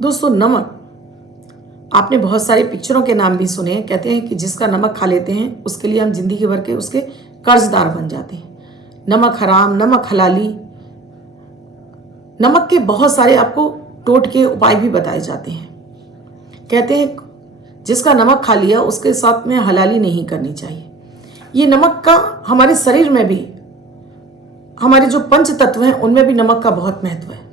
दोस्तों, नमक आपने बहुत सारी पिक्चरों के नाम भी सुने हैं। कहते हैं कि जिसका नमक खा लेते हैं उसके लिए हम जिंदगी भर के उसके कर्जदार बन जाते हैं। नमक हराम, नमक हलाली, नमक के बहुत सारे आपको टोटके उपाय भी बताए जाते हैं। कहते हैं जिसका नमक खा लिया उसके साथ में हलाली नहीं करनी चाहिए। ये नमक का हमारे शरीर में भी, हमारे जो पंच तत्व हैं उनमें भी नमक का बहुत महत्व है।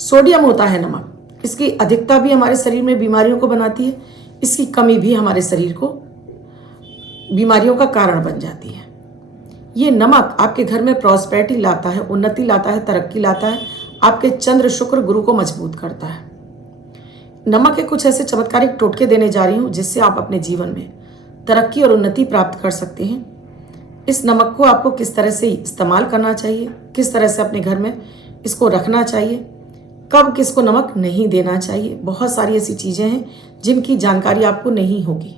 सोडियम होता है नमक, इसकी अधिकता भी हमारे शरीर में बीमारियों को बनाती है, इसकी कमी भी हमारे शरीर को बीमारियों का कारण बन जाती है। ये नमक आपके घर में प्रॉस्पेरिटी लाता है, उन्नति लाता है, तरक्की लाता है, आपके चंद्र शुक्र गुरु को मजबूत करता है। नमक के कुछ ऐसे चमत्कारिक टोटके देने जा रही हूँ जिससे आप अपने जीवन में तरक्की और उन्नति प्राप्त कर सकते हैं। इस नमक को आपको किस तरह से इस्तेमाल करना चाहिए, किस तरह से अपने घर में इसको रखना चाहिए, कब किसको नमक नहीं देना चाहिए, बहुत सारी ऐसी चीज़ें हैं जिनकी जानकारी आपको नहीं होगी।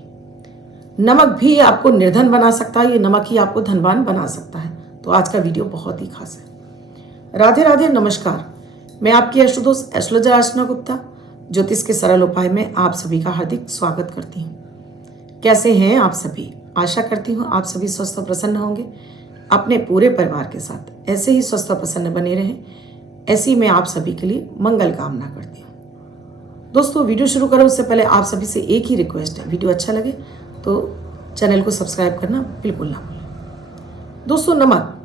नमक भी आपको निर्धन बना सकता है, ये नमक ही आपको धनवान बना सकता है। तो आज का वीडियो बहुत ही खास है। राधे राधे, नमस्कार। मैं आपकी अष्टदोष एस्ट्रोलॉजर अर्चना गुप्ता ज्योतिष के सरल उपाय में आप सभी का हार्दिक स्वागत करती हूँ। कैसे हैं आप सभी? आशा करती हूँ आप सभी स्वस्थ और प्रसन्न होंगे, अपने पूरे परिवार के साथ ऐसे ही स्वस्थ और प्रसन्न बने रहें, ऐसी मैं आप सभी के लिए मंगल कामना करती हूँ। दोस्तों, वीडियो शुरू करो उससे पहले आप सभी से एक ही रिक्वेस्ट है, वीडियो अच्छा लगे तो चैनल को सब्सक्राइब करना बिल्कुल ना भूलें। दोस्तों, नमक,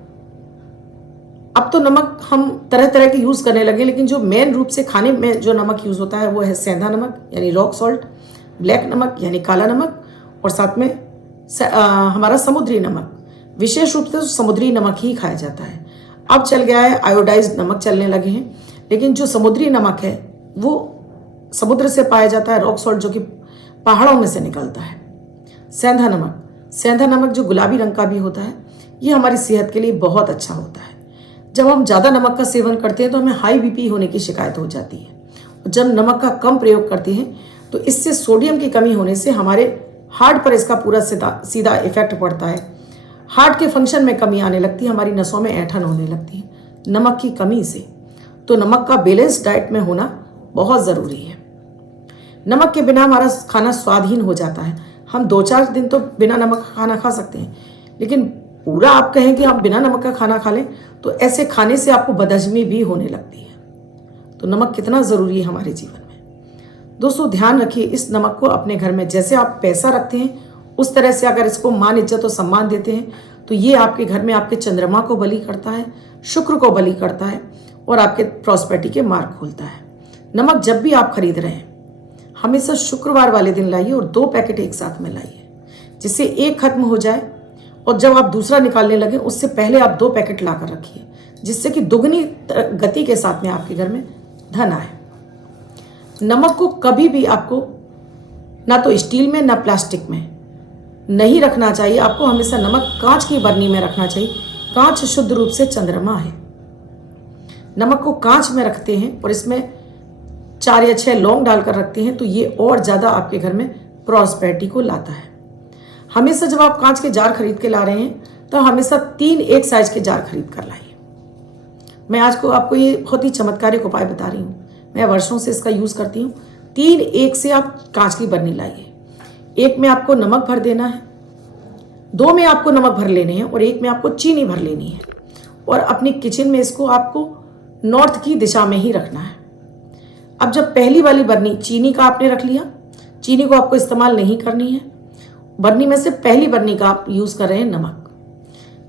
अब तो नमक हम तरह तरह के यूज़ करने लगे, लेकिन जो मेन रूप से खाने में जो नमक यूज़ होता है वो है सेंधा नमक यानी रॉक सॉल्ट, ब्लैक नमक यानी काला नमक, और साथ में हमारा समुद्री नमक। विशेष रूप से समुद्री नमक ही खाया जाता है। अब चल गया है आयोडाइज्ड नमक चलने लगे हैं, लेकिन जो समुद्री नमक है वो समुद्र से पाया जाता है, रॉक सॉल्ट जो कि पहाड़ों में से निकलता है। सेंधा नमक, सेंधा नमक जो गुलाबी रंग का भी होता है, ये हमारी सेहत के लिए बहुत अच्छा होता है। जब हम ज़्यादा नमक का सेवन करते हैं तो हमें हाई बीपी होने की शिकायत हो जाती है। और जब नमक का कम प्रयोग करते हैं तो इससे सोडियम की कमी होने से हमारे हार्ट पर इसका पूरा सीधा इफेक्ट पड़ता है। हार्ट के फंक्शन में कमी आने लगती है, हमारी नसों में ऐंठन होने लगती है नमक की कमी से। तो नमक का बैलेंस डाइट में होना बहुत ज़रूरी है। नमक के बिना हमारा खाना स्वादहीन हो जाता है। हम 2-4 दिन तो बिना नमक का खाना खा सकते हैं, लेकिन पूरा आप कहें कि आप बिना नमक का खाना खा लें तो ऐसे खाने से आपको बदहजमी भी होने लगती है। तो नमक कितना ज़रूरी है हमारे जीवन में। दोस्तों, ध्यान रखिए, इस नमक को अपने घर में जैसे आप पैसा रखते हैं उस तरह से अगर इसको मान इज्जत और सम्मान देते हैं तो ये आपके घर में आपके चंद्रमा को बलि करता है, शुक्र को बलि करता है और आपके प्रॉस्पेरिटी के मार्ग खोलता है। नमक जब भी आप खरीद रहे हैं हमेशा शुक्रवार वाले दिन लाइए और 2 पैकेट एक साथ में लाइए, जिससे एक खत्म हो जाए और जब आप दूसरा निकालने लगे उससे पहले आप 2 पैकेट ला कर रखिए, जिससे कि दुगनी गति के साथ में आपके घर में धन आए। नमक को कभी भी आपको ना तो स्टील में ना प्लास्टिक में नहीं रखना चाहिए। आपको हमेशा नमक कांच की बरनी में रखना चाहिए। कांच शुद्ध रूप से चंद्रमा है। नमक को कांच में रखते हैं और इसमें 4 या 6 लौंग डालकर रखते हैं तो ये और ज़्यादा आपके घर में प्रॉस्पेरिटी को लाता है। हमेशा जब आप कांच के जार खरीद के ला रहे हैं तो हमेशा 3 एक साइज के जार खरीद कर लाइए। मैं आज को आपको ये बहुत ही चमत्कारिक उपाय बता रही हूँ, मैं वर्षों से इसका यूज़ करती हूँ। 3 एक से आप कांच की बरनी लाइए। एक में आपको नमक भर देना है, 2 में आपको नमक भर लेने हैं और 1 में आपको चीनी भर लेनी है। और अपनी किचन में इसको आपको नॉर्थ की दिशा में ही रखना है। अब जब पहली वाली बरनी चीनी का आपने रख लिया, चीनी को आपको इस्तेमाल नहीं करनी है। बरनी में से पहली बरनी का आप यूज़ कर रहे हैं नमक।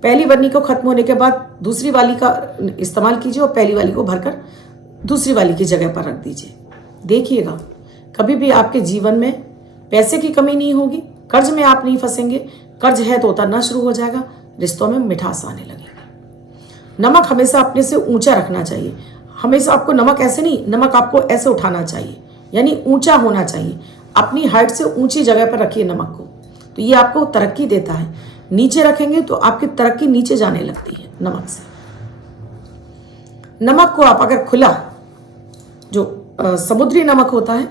पहली बरनी को खत्म होने के बाद दूसरी वाली का इस्तेमाल कीजिए और पहली वाली को भरकर दूसरी वाली की जगह पर रख दीजिए। देखिएगा, कभी भी आपके जीवन में पैसे की कमी नहीं होगी, कर्ज में आप नहीं फंसेंगे। कर्ज है तो उतरना शुरू हो जाएगा, रिश्तों में मिठास आने लगेगी। नमक हमेशा अपने से ऊंचा रखना चाहिए। हमेशा आपको नमक ऐसे नहीं, नमक आपको ऐसे उठाना चाहिए, यानी ऊंचा होना चाहिए। अपनी हाइट से ऊंची जगह पर रखिए नमक को, तो ये आपको तरक्की देता है। नीचे रखेंगे तो आपकी तरक्की नीचे जाने लगती है नमक से। नमक को आप अगर खुला, जो समुद्री नमक होता है,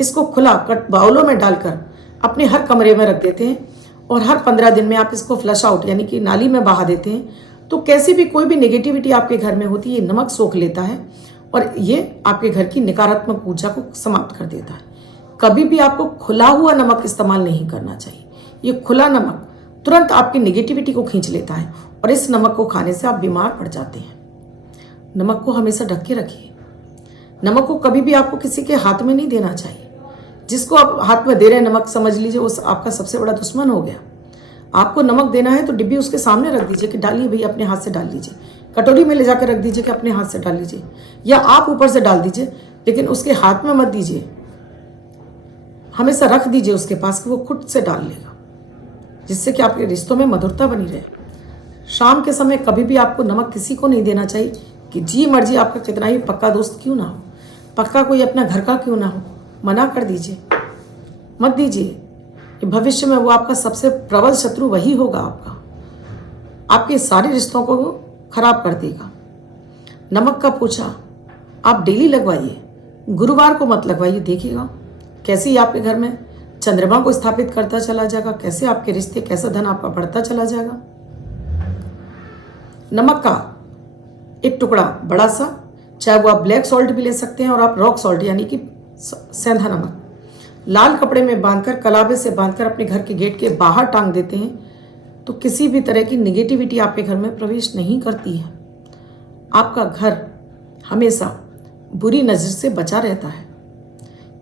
इसको खुला कट बाउलों में डालकर अपने हर कमरे में रख देते हैं और हर 15 दिन में आप इसको फ्लश आउट यानी कि नाली में बहा देते हैं, तो कैसी भी कोई भी नेगेटिविटी आपके घर में होती है, ये नमक सोख लेता है और ये आपके घर की नकारात्मक ऊर्जा को समाप्त कर देता है। कभी भी आपको खुला हुआ नमक इस्तेमाल नहीं करना चाहिए। ये खुला नमक तुरंत आपकी नेगेटिविटी को खींच लेता है और इस नमक को खाने से आप बीमार पड़ जाते हैं। नमक को हमेशा ढक के रखिए। नमक को कभी भी आपको किसी के हाथ में नहीं देना चाहिए। जिसको आप हाथ में दे रहे हैं नमक, समझ लीजिए वो आपका सबसे बड़ा दुश्मन हो गया। आपको नमक देना है तो डिब्बी उसके सामने रख दीजिए कि डालिए भैया, अपने हाथ से डाल लीजिए। कटोरी में ले जाकर रख दीजिए कि अपने हाथ से डाल लीजिए, या आप ऊपर से डाल दीजिए, लेकिन उसके हाथ में मत दीजिए। हमेशा रख दीजिए उसके पास कि वो खुद से डाल लेगा, जिससे कि आपके रिश्तों में मधुरता बनी रहे। शाम के समय कभी भी आपको नमक किसी को नहीं देना चाहिए कि जी मर्जी आपका कितना ही पक्का दोस्त क्यों ना हो, पक्का कोई अपना घर का क्यों ना हो, मना कर दीजिए, मत दीजिए। भविष्य में वो आपका सबसे प्रबल शत्रु वही होगा। आपके सारे रिश्तों को वो खराब कर देगा। नमक का पोछा आप डेली लगवाइए, गुरुवार को मत लगवाइए। देखिएगा कैसे ही आपके घर में चंद्रमा को स्थापित करता चला जाएगा, कैसे आपके रिश्ते, कैसा धन आपका बढ़ता चला जाएगा। नमक का एक टुकड़ा बड़ा सा, चाहे वो आप ब्लैक सॉल्ट भी ले सकते हैं और आप रॉक सॉल्ट यानी कि सेंधा नमक, लाल कपड़े में बांधकर, कलावे से बांधकर अपने घर के गेट के बाहर टांग देते हैं तो किसी भी तरह की निगेटिविटी आपके घर में प्रवेश नहीं करती है। आपका घर हमेशा बुरी नज़र से बचा रहता है।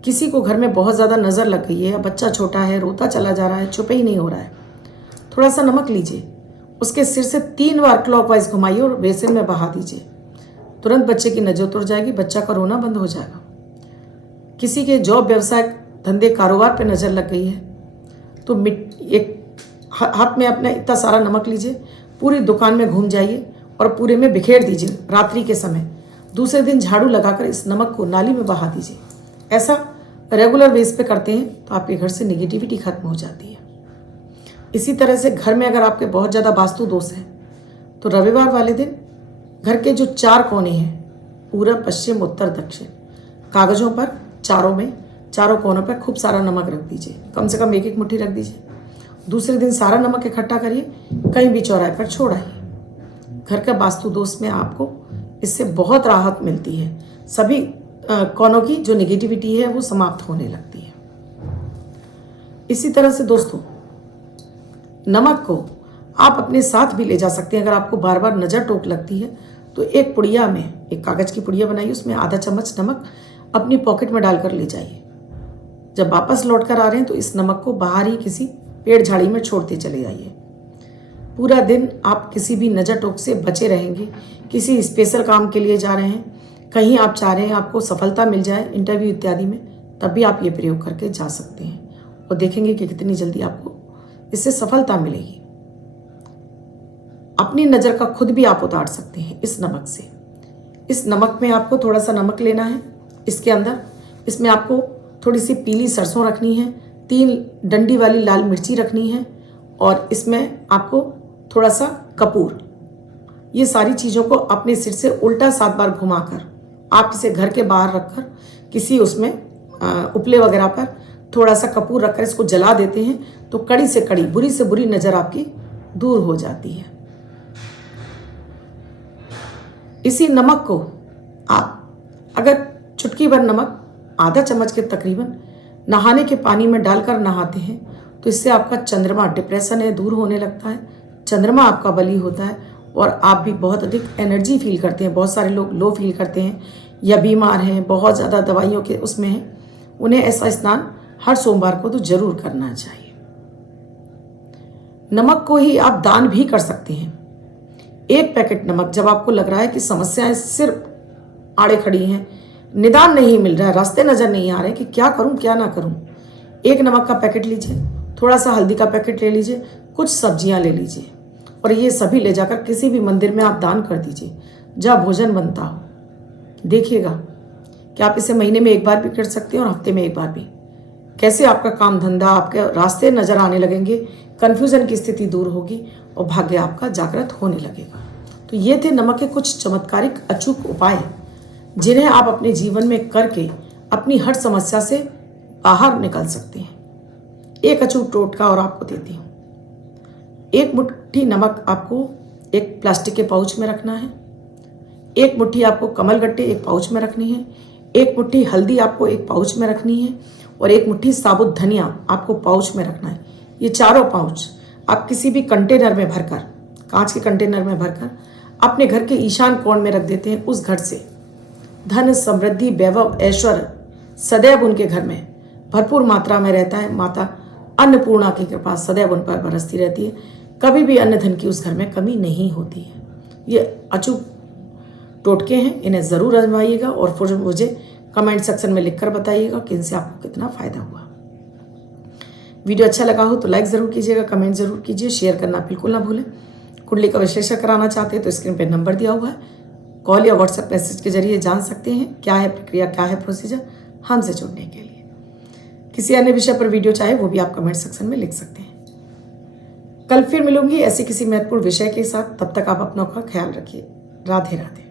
किसी को घर में बहुत ज़्यादा नज़र लग गई है, या बच्चा छोटा है, रोता चला जा रहा है, चुप ही नहीं हो रहा है, थोड़ा सा नमक लीजिए, उसके सिर से 3 बार क्लॉकवाइज घुमाइए और बेसिन में बहा दीजिए। तुरंत बच्चे की नजर उतर जाएगी, बच्चा का रोना बंद हो जाएगा। किसी के जॉब, व्यवसाय, धंधे, कारोबार पे नज़र लग गई है तो एक हाथ में अपने इतना सारा नमक लीजिए, पूरी दुकान में घूम जाइए और पूरे में बिखेर दीजिए रात्रि के समय। दूसरे दिन झाड़ू लगाकर इस नमक को नाली में बहा दीजिए। ऐसा रेगुलर बेस पे करते हैं तो आपके घर से निगेटिविटी खत्म हो जाती है। इसी तरह से घर में अगर आपके बहुत ज़्यादा वास्तु दोष है तो रविवार वाले दिन घर के जो 4 कोने हैं, पूरब, पश्चिम, उत्तर, दक्षिण, कागज़ों पर चारों कोनों पर खूब सारा नमक रख दीजिए। कम से कम 1-1 मुट्ठी रख दीजिए। दूसरे दिन सारा नमक इकट्ठा करिए, कहीं भी चौराहे पर छोड़ आइए। घर का वास्तु दोष में आपको इससे बहुत राहत मिलती है। सभी कोनों की जो नेगेटिविटी है वो समाप्त होने लगती है। इसी तरह से दोस्तों, नमक को आप अपने साथ भी ले जा सकते हैं। अगर आपको बार बार नज़र टोक लगती है तो एक पुड़िया में, एक कागज़ की पुड़िया बनाइए, उसमें आधा चम्मच नमक अपनी पॉकेट में डालकर ले जाइए। जब वापस लौट कर आ रहे हैं तो इस नमक को बाहर ही किसी पेड़ झाड़ी में छोड़ते चले जाइए। पूरा दिन आप किसी भी नज़र टोक से बचे रहेंगे। किसी स्पेशल काम के लिए जा रहे हैं, कहीं आप चाह रहे हैं आपको सफलता मिल जाए इंटरव्यू इत्यादि में, तब भी आप ये प्रयोग करके जा सकते हैं और देखेंगे कि कितनी जल्दी आपको इससे सफलता मिलेगी। अपनी नज़र का खुद भी आप उतार सकते हैं इस नमक से। इस नमक में आपको थोड़ा सा नमक लेना है, इसके अंदर इसमें आपको थोड़ी सी पीली सरसों रखनी है, 3 डंडी वाली लाल मिर्ची रखनी है और इसमें आपको थोड़ा सा कपूर। ये सारी चीज़ों को अपने सिर से उल्टा 7 बार घुमाकर आप इसे घर के बाहर रखकर किसी उसमें उपले वगैरह पर थोड़ा सा कपूर रखकर इसको जला देते हैं तो कड़ी से कड़ी, बुरी से बुरी नज़र आपकी दूर हो जाती है। इसी नमक को आप अगर चुटकी भर नमक, आधा चम्मच के तकरीबन, नहाने के पानी में डालकर नहाते हैं तो इससे आपका चंद्रमा, डिप्रेशन है, दूर होने लगता है। चंद्रमा आपका बली होता है और आप भी बहुत अधिक एनर्जी फील करते हैं। बहुत सारे लोग लो फील करते हैं या बीमार हैं, बहुत ज़्यादा दवाइयों के उसमें हैं, उन्हें ऐसा स्नान हर सोमवार को तो जरूर करना चाहिए। नमक को ही आप दान भी कर सकते हैं। 1 पैकेट नमक, जब आपको लग रहा है कि समस्याएं सिर्फ आड़े खड़ी हैं, निदान नहीं मिल रहा है, रास्ते नज़र नहीं आ रहे कि क्या करूं क्या ना करूं, 1 नमक का पैकेट लीजिए, थोड़ा सा हल्दी का पैकेट ले लीजिए, कुछ सब्जियां ले लीजिए और ये सभी ले जाकर किसी भी मंदिर में आप दान कर दीजिए जहाँ भोजन बनता हो। देखिएगा कि आप इसे महीने में 1 बार भी कर सकते हैं और हफ्ते में 1 बार भी। कैसे आपका काम धंधा, आपके रास्ते नज़र आने लगेंगे, कन्फ्यूज़न की स्थिति दूर होगी और भाग्य आपका जागृत होने लगेगा। तो ये थे नमक के कुछ चमत्कारिक अचूक उपाय जिन्हें आप अपने जीवन में करके अपनी हर समस्या से बाहर निकल सकते हैं। एक अचूक टोटका और आपको देती हूँ। 1 मुट्ठी नमक आपको एक प्लास्टिक के पाउच में रखना है। 1 मुट्ठी आपको कमल गट्टे एक पाउच में रखनी है, 1 मुट्ठी हल्दी आपको एक पाउच में रखनी है और 1 मुट्ठी साबुत धनिया आपको पाउच में रखना है। ये चारों पाउच आप किसी भी कंटेनर में भरकर, कांच के कंटेनर में भरकर अपने घर के ईशान कोण में रख देते हैं। उस घर से धन, समृद्धि, वैभव, ऐश्वर्य सदैव उनके घर में भरपूर मात्रा में रहता है। माता अन्नपूर्णा की कृपा सदैव उन पर बरसती रहती है। कभी भी अन्न धन की उस घर में कमी नहीं होती है। ये अचूक टोटके हैं, इन्हें ज़रूर आजमाइएगा और फिर मुझे कमेंट सेक्शन में लिखकर बताइएगा कि इनसे आपको कितना फ़ायदा हुआ। वीडियो अच्छा लगा हो तो लाइक ज़रूर कीजिएगा, कमेंट ज़रूर कीजिए, शेयर करना बिल्कुल ना भूलें। कुंडली का विश्लेषण कराना चाहते हैं तो स्क्रीन पर नंबर दिया हुआ है, कॉल या व्हाट्सएप मैसेज के जरिए जान सकते हैं क्या है प्रक्रिया, क्या है प्रोसीजर हमसे जुड़ने के लिए। किसी अन्य विषय पर वीडियो चाहे वो भी आप कमेंट सेक्शन में लिख सकते हैं। कल फिर मिलूंगी ऐसे किसी महत्वपूर्ण विषय के साथ। तब तक आप अपनों का ख्याल रखिए। राधे राधे।